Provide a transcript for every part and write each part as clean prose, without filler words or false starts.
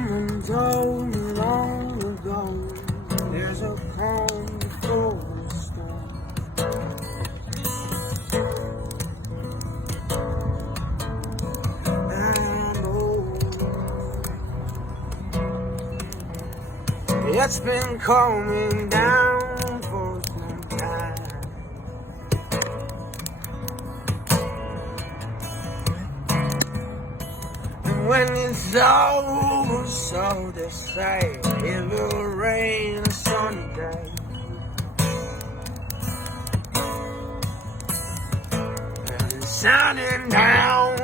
Someone told me long ago there's a calm before the storm. And I know it's been calming down for some time. And when it's over, so they say, it will rain a sunny day. And it's sounding down.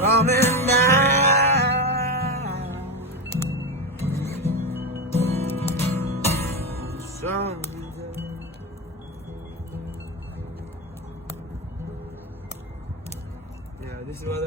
Coming down someday. Yeah, this is what I